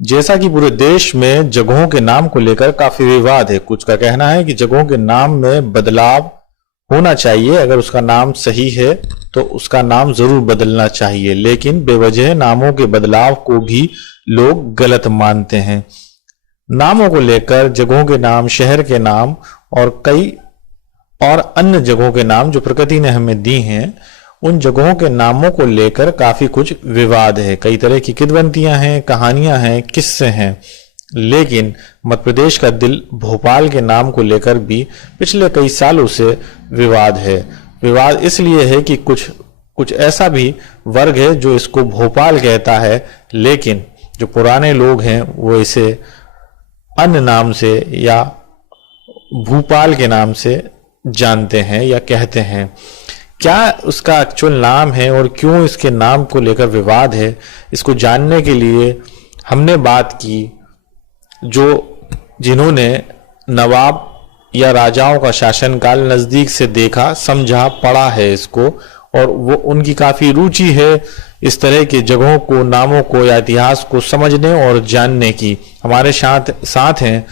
जैसा कि पूरे देश में जगहों के नाम को लेकर काफी विवाद है। कुछ का कहना है कि जगहों के नाम में बदलाव होना चाहिए, अगर उसका नाम सही है तो उसका नाम जरूर बदलना चाहिए, लेकिन बेवजह नामों के बदलाव को भी लोग गलत मानते हैं। नामों को लेकर जगहों के नाम, शहर के नाम और कई और अन्य जगहों के नाम जो प्रकृति ने हमें दी हैं, उन जगहों के नामों को लेकर काफी कुछ विवाद है। कई तरह की किंवदंतियां हैं, कहानियां हैं, किस्से हैं। लेकिन मध्य प्रदेश का दिल भोपाल के नाम को लेकर भी पिछले कई सालों से विवाद है। विवाद इसलिए है कि कुछ ऐसा भी वर्ग है जो इसको भोपाल कहता है, लेकिन जो पुराने लोग हैं वो इसे अन्य नाम से या भूपाल के नाम से जानते हैं या कहते हैं। क्या उसका एक्चुअल नाम है और क्यों इसके नाम को लेकर विवाद है, इसको जानने के लिए हमने बात की जिन्होंने नवाब या राजाओं का शासनकाल नजदीक से देखा, समझा, पढ़ा है इसको, और वो उनकी काफी रुचि है इस तरह की जगहों को, नामों को या इतिहास को समझने और जानने की। हमारे साथ हैं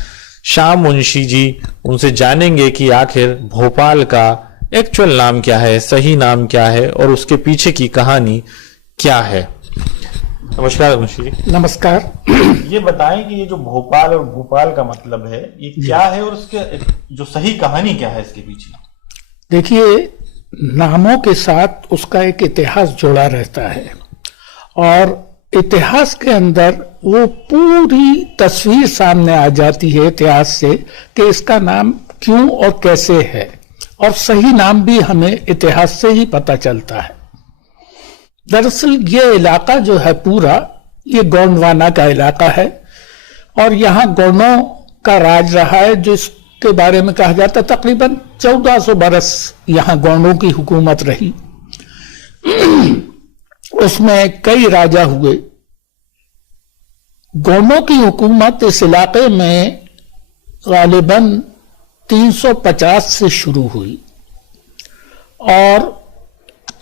श्याम मुंशी जी। उनसे जानेंगे कि आखिर भोपाल का एक्चुअल नाम क्या है, सही नाम क्या है और उसके पीछे की कहानी क्या है। नमस्कार मुंशी जी। नमस्कार। ये बताएं कि ये जो भोपाल और भोपाल का मतलब है ये क्या है और उसके जो सही कहानी क्या है इसके पीछे। देखिए, नामों के साथ उसका एक इतिहास जुड़ा रहता है और इतिहास के अंदर वो पूरी तस्वीर सामने आ जाती है इतिहास से कि इसका नाम क्यों और कैसे है, और सही नाम भी हमें इतिहास से ही पता चलता है। दरअसल ये इलाका जो है पूरा, ये गोंडवाना का इलाका है और यहाँ गोंडों का राज रहा है, जिसके बारे में कहा जाता है तकरीबन 1400 बरस यहाँ गोंडों की हुकूमत रही। उसमें कई राजा हुए। गोंडों की हुकूमत इस इलाके में गालिबन 350 से शुरू हुई और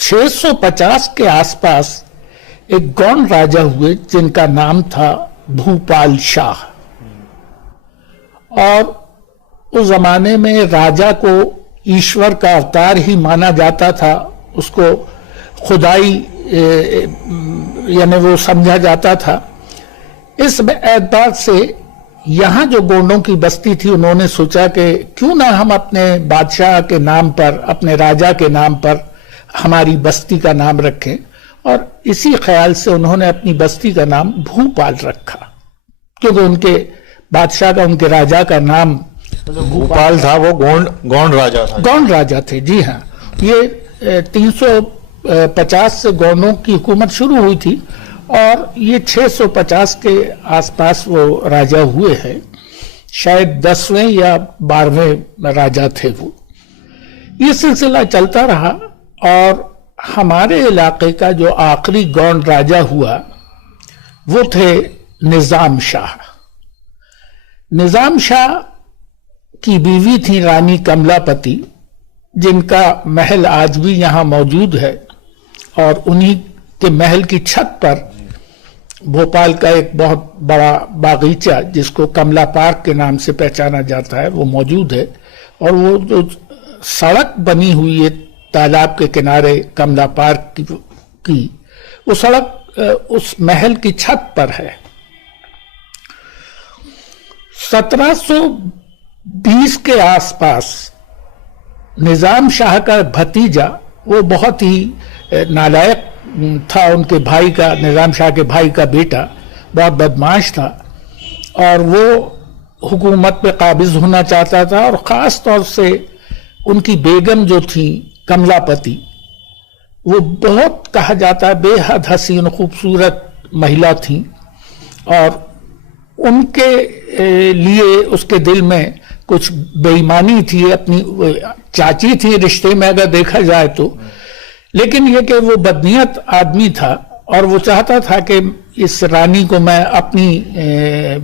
650 के आसपास एक गौंड राजा हुए जिनका नाम था भूपाल शाह। और उस जमाने में राजा को ईश्वर का अवतार ही माना जाता था, उसको खुदाई यानी वो समझा जाता था। इस एतबार से यहाँ जो गोंडों की बस्ती थी, उन्होंने सोचा कि क्यों ना हम अपने बादशाह के नाम पर, अपने राजा के नाम पर हमारी बस्ती का नाम रखें, और इसी ख्याल से उन्होंने अपनी बस्ती का नाम भूपाल रखा, क्योंकि उनके बादशाह का, उनके राजा का नाम भूपाल था। वो गोंड राजा था। गोंड राजा थे, जी हाँ। ये 350 से गोंडों की हुकूमत शुरू हुई थी और ये 650 के आसपास वो राजा हुए हैं। शायद 10वें या 12वें राजा थे वो। ये सिलसिला चलता रहा और हमारे इलाके का जो आखिरी गौंड राजा हुआ वो थे निजाम शाह। निजाम शाह की बीवी थी रानी कमलापति, जिनका महल आज भी यहाँ मौजूद है, और उन्हीं के महल की छत पर भोपाल का एक बहुत बड़ा बागीचा, जिसको कमला पार्क के नाम से पहचाना जाता है, वो मौजूद है। और वो जो सड़क बनी हुई है तालाब के किनारे कमला पार्क की वो सड़क उस महल की छत पर है। 1720 के आसपास निजाम शाह का भतीजा, वो बहुत ही नालायक था, उनके भाई का, निजाम शाह के भाई का बेटा बहुत बदमाश था और वो हुकूमत पे काबिज होना चाहता था। और ख़ास तौर से उनकी बेगम जो थी कमलापति, वो बहुत, कहा जाता है, बेहद हसीन खूबसूरत महिला थी और उनके लिए उसके दिल में कुछ बेईमानी थी। अपनी चाची थी रिश्ते में अगर देखा जाए तो, लेकिन ये कि वो बदनीयत आदमी था और वो चाहता था कि इस रानी को मैं अपनी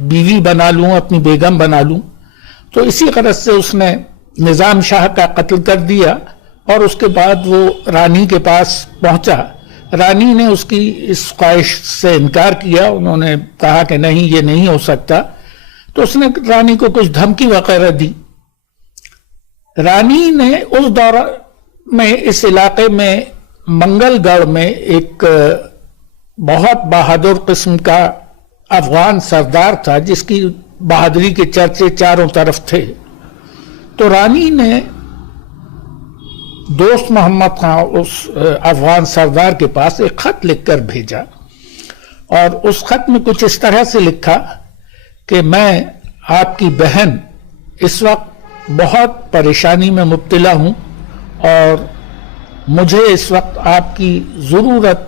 बीवी बना लूं, अपनी बेगम बना लूं। तो इसी गरज से उसने निजाम शाह का कत्ल कर दिया और उसके बाद वो रानी के पास पहुंचा रानी ने उसकी इस ख्वाहिश से इनकार किया। उन्होंने कहा कि नहीं, ये नहीं हो सकता। तो उसने रानी को कुछ धमकी वगैरह दी। रानी ने उस दौरान में इस इलाके में मंगलगढ़ में एक बहुत बहादुर किस्म का अफगान सरदार था जिसकी बहादुरी के चर्चे चारों तरफ थे। तो रानी ने दोस्त मोहम्मद खां उस अफगान सरदार के पास एक खत लिखकर भेजा और उस खत में कुछ इस तरह से लिखा कि मैं आपकी बहन इस वक्त बहुत परेशानी में मुब्तला हूं और मुझे इस वक्त आपकी ज़रूरत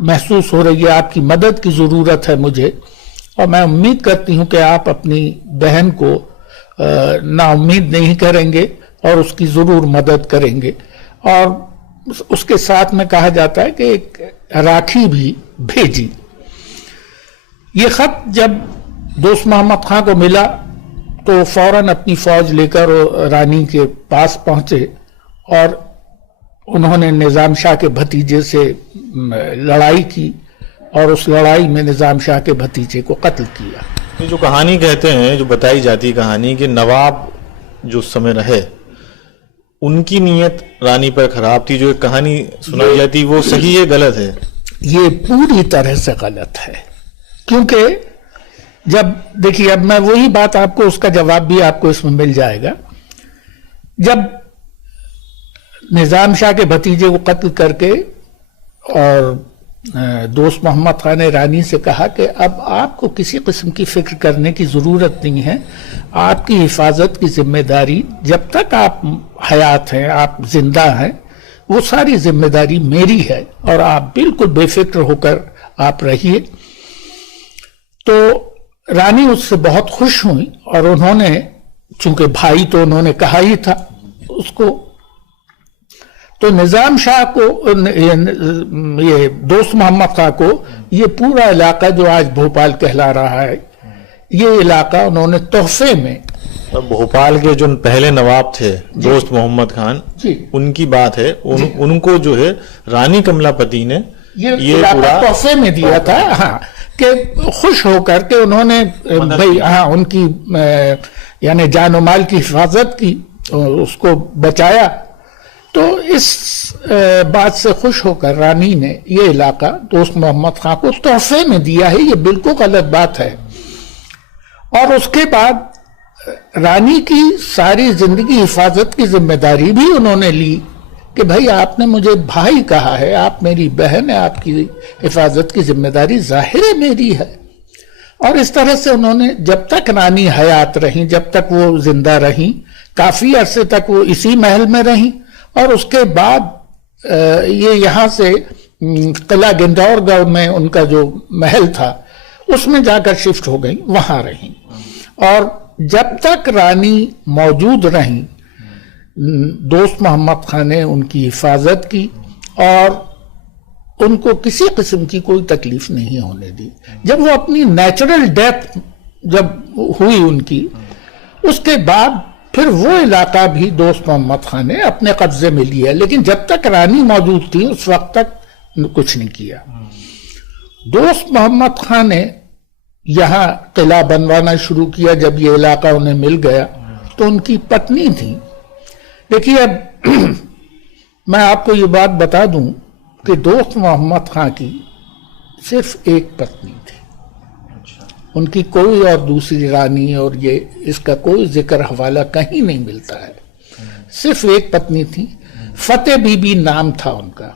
महसूस हो रही है, आपकी मदद की ज़रूरत है मुझे, और मैं उम्मीद करती हूं कि आप अपनी बहन को नाउम्मीद नहीं करेंगे और उसकी ज़रूर मदद करेंगे। और उसके साथ में कहा जाता है कि एक राखी भी भेजी। ये खत जब दोस्त मोहम्मद खां को मिला तो फौरन अपनी फौज लेकर रानी के पास पहुंचे और उन्होंने निजाम शाह के भतीजे से लड़ाई की और उस लड़ाई में निजाम शाह के भतीजे को कत्ल किया। ये जो कहानी कहते हैं, जो बताई जाती है कहानी कि नवाब जो उस समय रहे उनकी नीयत रानी पर खराब थी, जो एक कहानी सुनाई जाती वो सही है गलत है? ये पूरी तरह से गलत है, क्योंकि जब देखिए, अब मैं वही बात आपको, उसका जवाब भी आपको इसमें मिल जाएगा। जब निजाम शाह के भतीजे को कत्ल करके और दोस्त मोहम्मद खान ने रानी से कहा कि अब आपको किसी किस्म की फिक्र करने की जरूरत नहीं है, आपकी हिफाजत की जिम्मेदारी जब तक आप हयात हैं, आप जिंदा हैं, वो सारी जिम्मेदारी मेरी है और आप बिल्कुल बेफिक्र होकर आप रहिए। तो रानी उससे बहुत खुश हुई और उन्होंने, चूंकि भाई तो उन्होंने कहा ही था उसको, तो निजाम शाह को, ये दोस्त मोहम्मद खां को, ये पूरा इलाका जो आज भोपाल कहला रहा है, ये इलाका उन्होंने तोहफे में, भोपाल के जो पहले नवाब थे दोस्त मोहम्मद खान, उनकी बात है, उनको जो है रानी कमलापति ने ये पूरा तोहफे में दिया था। हाँ, कि खुश होकर के उन्होंने भाई, हाँ, उनकी यानी जान माल की हिफाजत की, उसको बचाया। तो इस बात से खुश होकर रानी ने ये इलाका दोस्त मोहम्मद खां को तोहफे में दिया है। ये बिल्कुल गलत बात है। और उसके बाद रानी की सारी जिंदगी हिफाजत की जिम्मेदारी भी उन्होंने ली कि भाई आपने मुझे भाई कहा है, आप मेरी बहन है, आपकी हिफाजत की जिम्मेदारी जाहिर है मेरी है। और इस तरह से उन्होंने, जब तक रानी हयात रही, जब तक वो जिंदा रही, काफी अरसे तक वो इसी महल में रही और उसके बाद ये यहाँ से किला गिंदौरगढ़ में उनका जो महल था उसमें जाकर शिफ्ट हो गई, वहां रही। और जब तक रानी मौजूद रही, दोस्त मोहम्मद खान ने उनकी हिफाजत की और उनको किसी किस्म की कोई तकलीफ नहीं होने दी। जब वो अपनी नेचुरल डेथ जब हुई उनकी, उसके बाद फिर वो इलाका भी दोस्त मोहम्मद खान ने अपने कब्जे में लिया, लेकिन जब तक रानी मौजूद थी उस वक्त तक कुछ नहीं किया। दोस्त मोहम्मद खान ने यहाँ किला बनवाना शुरू किया। जब ये इलाका उन्हें मिल गया तो उनकी पत्नी थी। देखिए, अब मैं आपको ये बात बता दूं कि दोस्त मोहम्मद खान की सिर्फ एक पत्नी थी, उनकी कोई और दूसरी रानी और ये इसका कोई जिक्र हवाला कहीं नहीं मिलता है। सिर्फ एक पत्नी थी, फतेह बीबी नाम था उनका।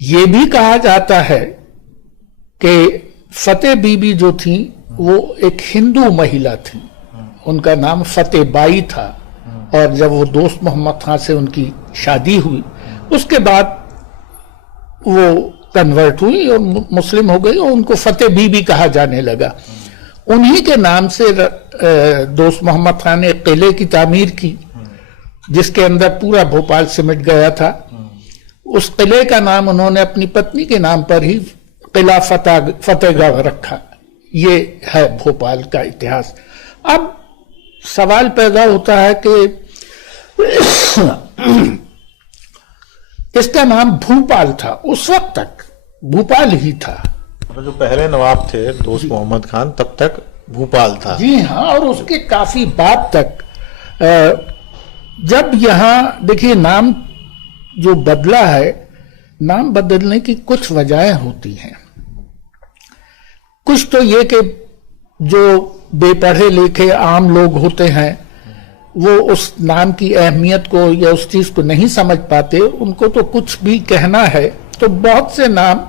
ये भी कहा जाता है कि फतेह बीबी जो थी वो एक हिंदू महिला थी, उनका नाम फतेह बाई था। और जब वो दोस्त मोहम्मद खान से उनकी शादी हुई, उसके बाद वो कन्वर्ट हुई और मुस्लिम हो गई और उनको फतेह बीबी कहा जाने लगा। उन्हीं के नाम से दोस्त मोहम्मद खान ने किले की तामीर की जिसके अंदर पूरा भोपाल सिमट गया था। उस किले का नाम उन्होंने अपनी पत्नी के नाम पर ही किला फतेहगढ़ रखा। ये है भोपाल का इतिहास। अब सवाल पैदा होता है कि इसका नाम भूपाल था। उस वक्त तक भूपाल ही था। मतलब जो पहले नवाब थे दोस्त मोहम्मद खान, तब तक भूपाल था। जी हाँ, और उसके काफी बाद तक जब यहाँ देखिए नाम जो बदला है, नाम बदलने की कुछ वजहें होती हैं। कुछ तो ये कि जो बेपढ़े लिखे आम लोग होते हैं वो उस नाम की अहमियत को या उस चीज को नहीं समझ पाते। उनको तो कुछ भी कहना है तो बहुत से नाम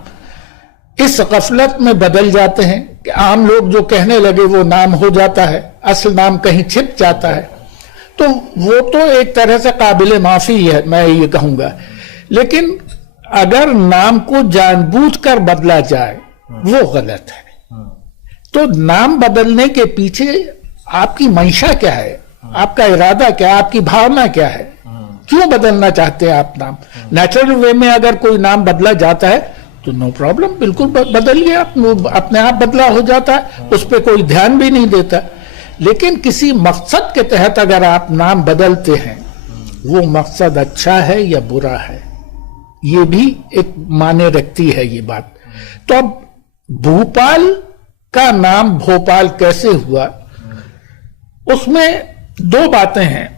इस गफलत में बदल जाते हैं कि आम लोग जो कहने लगे वो नाम हो जाता है, असल नाम कहीं छिप जाता है। तो वो तो एक तरह से काबिले माफी है, मैं ये कहूंगा। लेकिन अगर नाम को जानबूझकर बदला जाए वो गलत है। तो नाम बदलने के पीछे आपकी मंशा क्या है, आपका इरादा क्या है, आपकी भावना क्या है, क्यों बदलना चाहते हैं आप नाम। नेचुरल वे में अगर कोई नाम बदला जाता है तो नो प्रॉब्लम, बिल्कुल बदल गया, अपने आप बदला हो जाता है, उस पर कोई ध्यान भी नहीं देता। लेकिन किसी मकसद के तहत अगर आप नाम बदलते हैं, वो मकसद अच्छा है या बुरा है, ये भी एक माने रखती है ये बात। तो अब भूपाल का नाम भोपाल कैसे हुआ, उसमें दो बातें हैं।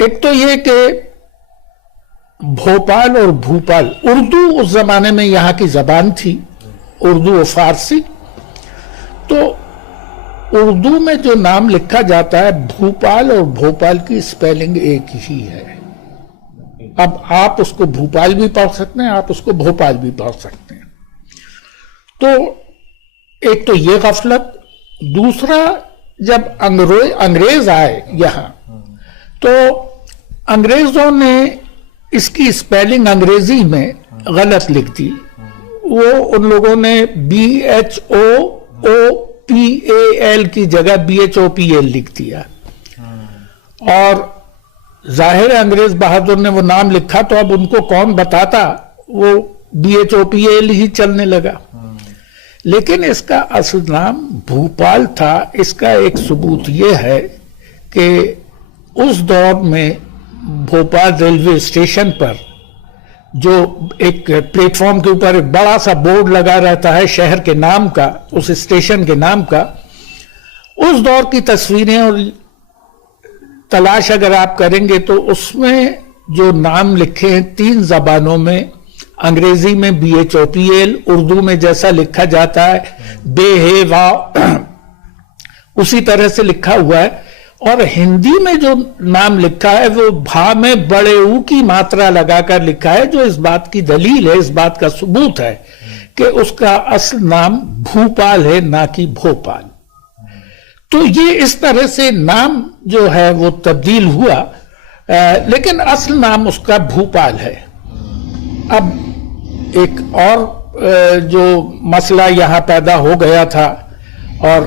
एक तो ये कि भोपाल और भूपाल, उर्दू उस जमाने में यहां की जबान थी, उर्दू और फारसी। तो उर्दू में जो नाम लिखा जाता है, भूपाल और भोपाल की स्पेलिंग एक ही है। अब आप उसको भूपाल भी पढ़ सकते हैं, आप उसको भोपाल भी पढ़ सकते हैं। तो एक तो ये गफलत। दूसरा, जब अंग्रेज आए यहां तो अंग्रेजों ने इसकी स्पेलिंग अंग्रेजी में गलत लिख दी। वो उन लोगों ने BHOOPAL की जगह BHOPL लिख दिया। और जाहिर है अंग्रेज बहादुर ने वो नाम लिखा तो अब उनको कौन बताता, वो BHOPL ही चलने लगा। लेकिन इसका असल नाम भूपाल था। इसका एक सबूत ये है कि उस दौर में भोपाल रेलवे स्टेशन पर जो एक प्लेटफॉर्म के ऊपर एक बड़ा सा बोर्ड लगा रहता है शहर के नाम का, उस स्टेशन के नाम का, उस दौर की तस्वीरें और तलाश अगर आप करेंगे तो उसमें जो नाम लिखे हैं 3 जबानों में, अंग्रेजी में BHOPL, उर्दू में जैसा लिखा जाता है बे हे वाव, उसी तरह से लिखा हुआ है। और हिंदी में जो नाम लिखा है वो भा में बड़े ऊ की मात्रा लगाकर लिखा है, जो इस बात की दलील है, इस बात का सबूत है कि उसका असल नाम भूपाल है, ना कि भोपाल। तो ये इस तरह से नाम जो है वो तब्दील हुआ, लेकिन असल नाम उसका भूपाल है। अब एक और जो मसला यहां पैदा हो गया था, और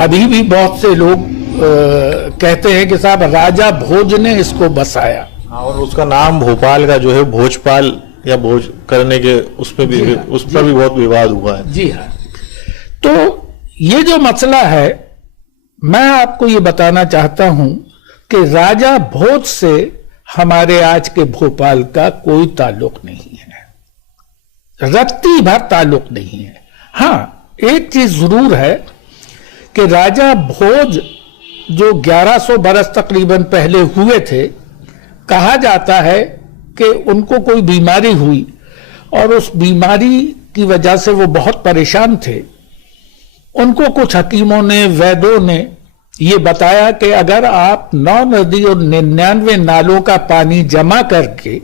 अभी भी बहुत से लोग कहते हैं कि साहब राजा भोज ने इसको बसाया। और उसका नाम भोपाल का जो है भोजपाल या भोज करने के उस पर भी बहुत विवाद हुआ है। जी हाँ। तो ये जो मसला है, मैं आपको ये बताना चाहता हूं कि राजा भोज से हमारे आज के भोपाल का कोई ताल्लुक नहीं है, रत्ती भर ताल्लुक नहीं है। हाँ, एक चीज जरूर है कि राजा भोज जो 1100 बरस तकरीबन पहले हुए थे, कहा जाता है कि उनको कोई बीमारी हुई और उस बीमारी की वजह से वो बहुत परेशान थे। उनको कुछ हकीमों ने, वैद्यों ने ये बताया कि अगर आप 9 नदी और 99 नालों का पानी जमा करके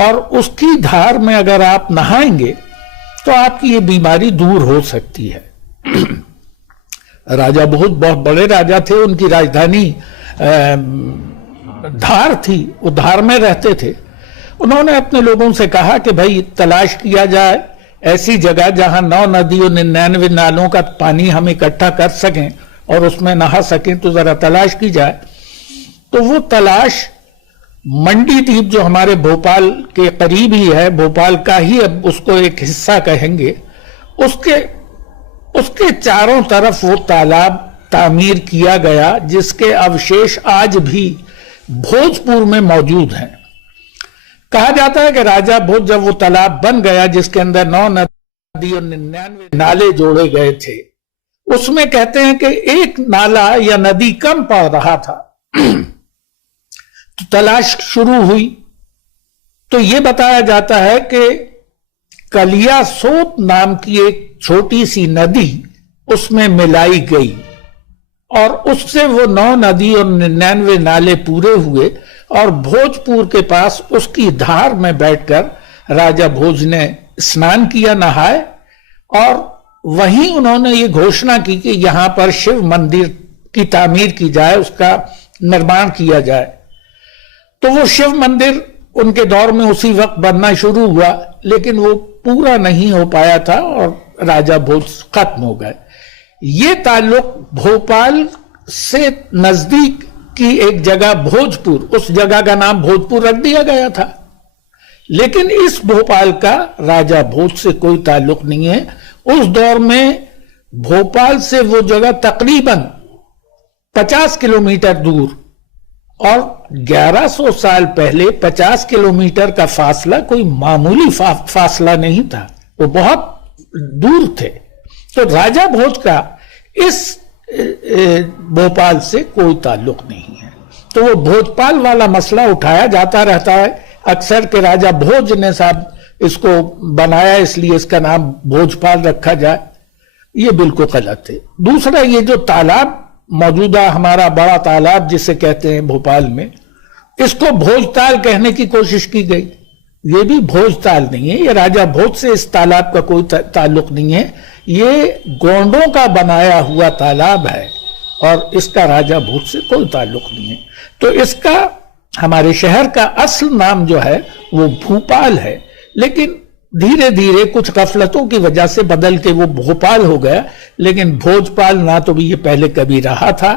और उसकी धार में अगर आप नहाएंगे तो आपकी ये बीमारी दूर हो सकती है। राजा बहुत बड़े राजा थे, उनकी राजधानी धार थी, वो धार में रहते थे। उन्होंने अपने लोगों से कहा कि भाई तलाश किया जाए ऐसी जगह जहां 9 नदी और 99 नालों का पानी हम इकट्ठा कर सकें और उसमें नहा सकें, तो जरा तलाश की जाए। तो वो तलाश मंडी द्वीप जो हमारे भोपाल के करीब ही है, भोपाल का ही अब उसको एक हिस्सा कहेंगे, उसके चारों तरफ वो तालाब तामीर किया गया, जिसके अवशेष आज भी भोजपुर में मौजूद हैं। कहा जाता है कि राजा भोज जब वो तालाब बन गया जिसके अंदर 9 नदी और 99 नाले जोड़े गए थे, उसमें कहते हैं कि एक नाला या नदी कम पड़ रहा था। तो तलाश शुरू हुई तो यह बताया जाता है कि कलिया सोत नाम की एक छोटी सी नदी उसमें मिलाई गई और उससे वो 9 नदी और 99 नाले पूरे हुए और भोजपुर के पास उसकी धार में बैठकर राजा भोज ने स्नान किया, नहाए, और वहीं उन्होंने ये घोषणा की कि यहां पर शिव मंदिर की तामीर की जाए, उसका निर्माण किया जाए। तो वो शिव मंदिर उनके दौर में उसी वक्त बनना शुरू हुआ, लेकिन वो पूरा नहीं हो पाया था और राजा भोज खत्म हो गए। ये ताल्लुक भोपाल से नजदीक की एक जगह भोजपुर, उस जगह का नाम भोजपुर रख दिया गया था, लेकिन इस भोपाल का राजा भोज से कोई ताल्लुक नहीं है। उस दौर में भोपाल से वो जगह तकरीबन 50 किलोमीटर दूर, और 1100 साल पहले 50 किलोमीटर का फासला कोई मामूली फासला नहीं था, वो बहुत दूर थे। तो राजा भोज का इस भोपाल से कोई ताल्लुक नहीं है। तो वो भोजपाल वाला मसला उठाया जाता रहता है अक्सर के राजा भोज ने साहब इसको बनाया इसलिए इसका नाम भोजपाल रखा जाए, ये बिल्कुल गलत है। दूसरा, ये जो तालाब मौजूदा हमारा बड़ा तालाब जिसे कहते हैं भोपाल में, इसको भोजताल कहने की कोशिश की गई, ये भी भोजताल नहीं है, ये राजा भोज से इस तालाब का कोई ताल्लुक नहीं है, ये गोंडों का बनाया हुआ तालाब है और इसका राजा भोज से कोई ताल्लुक नहीं है। तो इसका हमारे शहर का असल नाम जो है वो भोपाल है, लेकिन धीरे धीरे कुछ गफलतों की वजह से बदल के वो भोपाल हो गया, लेकिन भोजपाल ना तो भी ये पहले कभी रहा था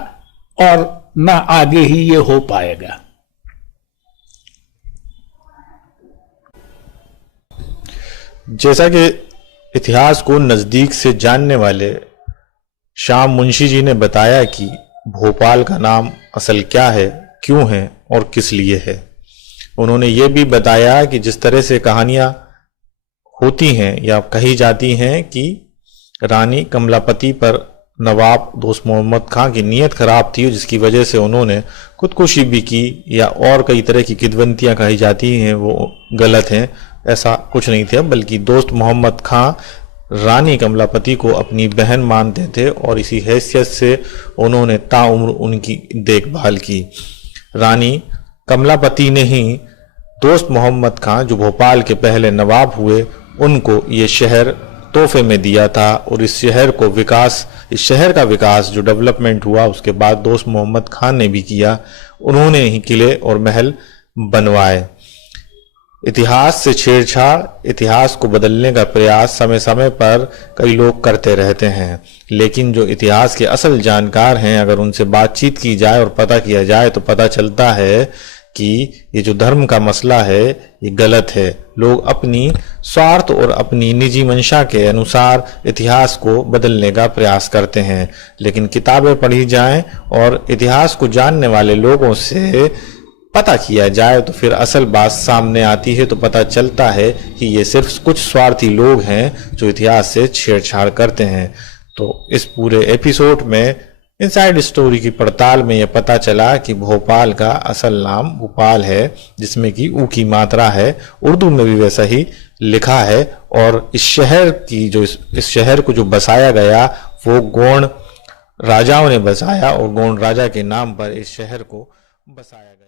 और ना आगे ही ये हो पाएगा। जैसा कि इतिहास को नजदीक से जानने वाले श्याम मुंशी जी ने बताया कि भोपाल का नाम असल क्या है, क्यों है और किस लिए है। उन्होंने ये भी बताया कि जिस तरह से कहानियां होती हैं या कही जाती हैं कि रानी कमलापति पर नवाब दोस्त मोहम्मद खां की नीयत खराब थी जिसकी वजह से उन्होंने खुदकुशी भी की, या और कई तरह की किदवंतियां कही जाती हैं वो गलत हैं। ऐसा कुछ नहीं था, बल्कि दोस्त मोहम्मद खां रानी कमलापति को अपनी बहन मानते थे और इसी हैसियत से उन्होंने ताउम्र उनकी देखभाल की। रानी कमलापति ने ही दोस्त मोहम्मद खां जो भोपाल के पहले नवाब हुए उनको ये शहर तोहफे में दिया था, और इस शहर का विकास जो डेवलपमेंट हुआ उसके बाद दोस्त मोहम्मद खान ने भी किया। उन्होंने ही किले और महल बनवाए। इतिहास से छेड़छाड़, इतिहास को बदलने का प्रयास समय समय पर कई लोग करते रहते हैं, लेकिन जो इतिहास के असल जानकार हैं अगर उनसे बातचीत की जाए और पता किया जाए तो पता चलता है कि ये जो धर्म का मसला है ये गलत है। लोग अपनी स्वार्थ और अपनी निजी मंशा के अनुसार इतिहास को बदलने का प्रयास करते हैं, लेकिन किताबें पढ़ी जाएं और इतिहास को जानने वाले लोगों से पता किया जाए तो फिर असल बात सामने आती है। तो पता चलता है कि ये सिर्फ कुछ स्वार्थी लोग हैं जो इतिहास से छेड़छाड़ करते हैं। तो इस पूरे एपिसोड में इनसाइड स्टोरी की पड़ताल में यह पता चला कि भोपाल का असल नाम भोपाल है, जिसमें कि ऊ की मात्रा है, उर्दू में भी वैसा ही लिखा है, और इस शहर को जो बसाया गया वो गोंड राजाओं ने बसाया और गोंड राजा के नाम पर इस शहर को बसाया गया।